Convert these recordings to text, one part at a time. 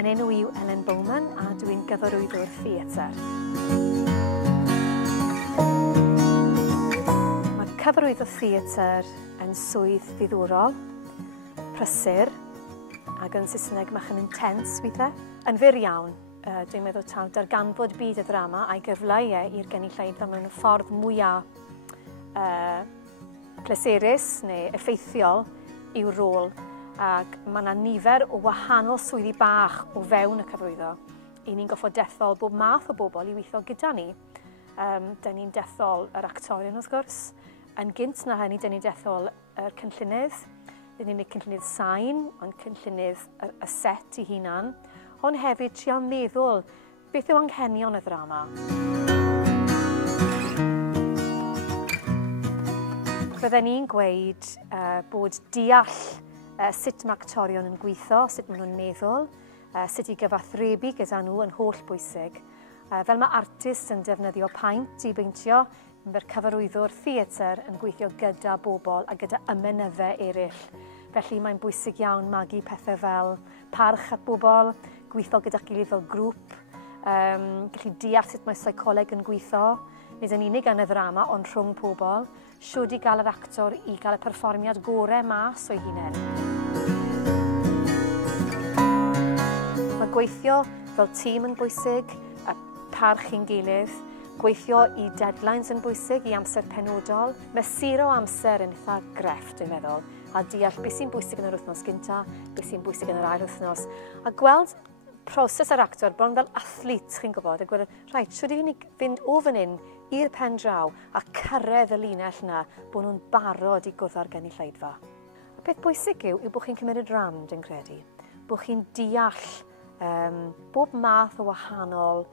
Yn enw yw Elen Bowman a dwi'n gyfarwyddwr theatr. Mae cyfarwyddo theatr yn swydd ddiddorol, prysur, ac yn Saesneg mach yn intense weithiau. Yn fyr iawn, dwi'n meddwl taw darganfod byd y ddrama a'i gyfleu i'r gynulleidfa mewn y ffordd mwyaf pleserus neu effeithiol i'w rôl. Ac mae yna nifer o wahanol swyddi bach o fewn y cyfarwyddo. I ni'n goffod dethol bob math o bobl i weithio gyda ni. Da ni'n dethol yr actorion wrth gwrs. Yn gynt na hynny, da ni'n dethol yr cynllunydd. Da ni'n gwneud cynllunydd sain, ond cynllunydd y set ei hunan. Ond hefyd trial meddwl beth yw anghenion y ddrama. Bydden ni'n gweud bod deall sut mae actorion yn gweithio, sut maen nhw'n meddwl, sut i gyfathrebu gyda nhw yn holl bwysig. Fel mae artist yn defnyddio paent i beintio, mae'r cyfarwyddwr theatr yn gweithio gyda bobl a gyda ymenyddau eraill. Felly mae'n bwysig iawn magu pethau fel parch at bobl, gweithio gyda'r gilydd fel grŵp, gallu deall sut mae seicoleg yn gweithio, nid yn unig yn y ddrama ond rhwng pobl, siwr i gael yr actor i gael y perfformiad gorau mas o'i hunain. Mae gweithio fel tîm yn bwysig, y parch i'n gilydd, gweithio i deadlines yn bwysig, i amser penodol. Mae siro amser yn eitha grefft, dwi'n meddwl, a deall beth sy'n bwysig yn yr wythnos gynta, beth sy'n bwysig yn yr ail wythnos, a gweld proses yr actor bron fel athlet, chi'n gwybod, a gweld, rhaid, siwr i fynd o fan hyn i'r pen draw a cyrraedd y linell yna bod nhw'n barod i gwrdd â'r gynulleidfa. A beth bwysig yw bod chi'n cymryd y dram, dwi'n credu. Bod chi'n deall bob math o wahanol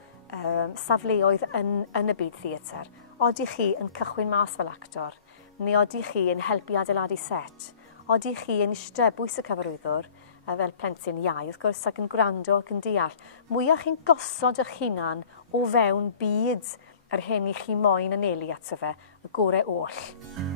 safleoedd yn y byd theatr. Odi chi yn cychwyn mas fel actor, neu odi chi yn helpu adeiladu set? Odi chi yn eistebwys y cyfarwyddwr fel plentyn iau, wrth gwrs, ac yn gwrando ac yn deall. Mwyaf chi'n gosod eich hunan o fewn byd yr hyn i chi moyn anelu ato fe, y gorau oll.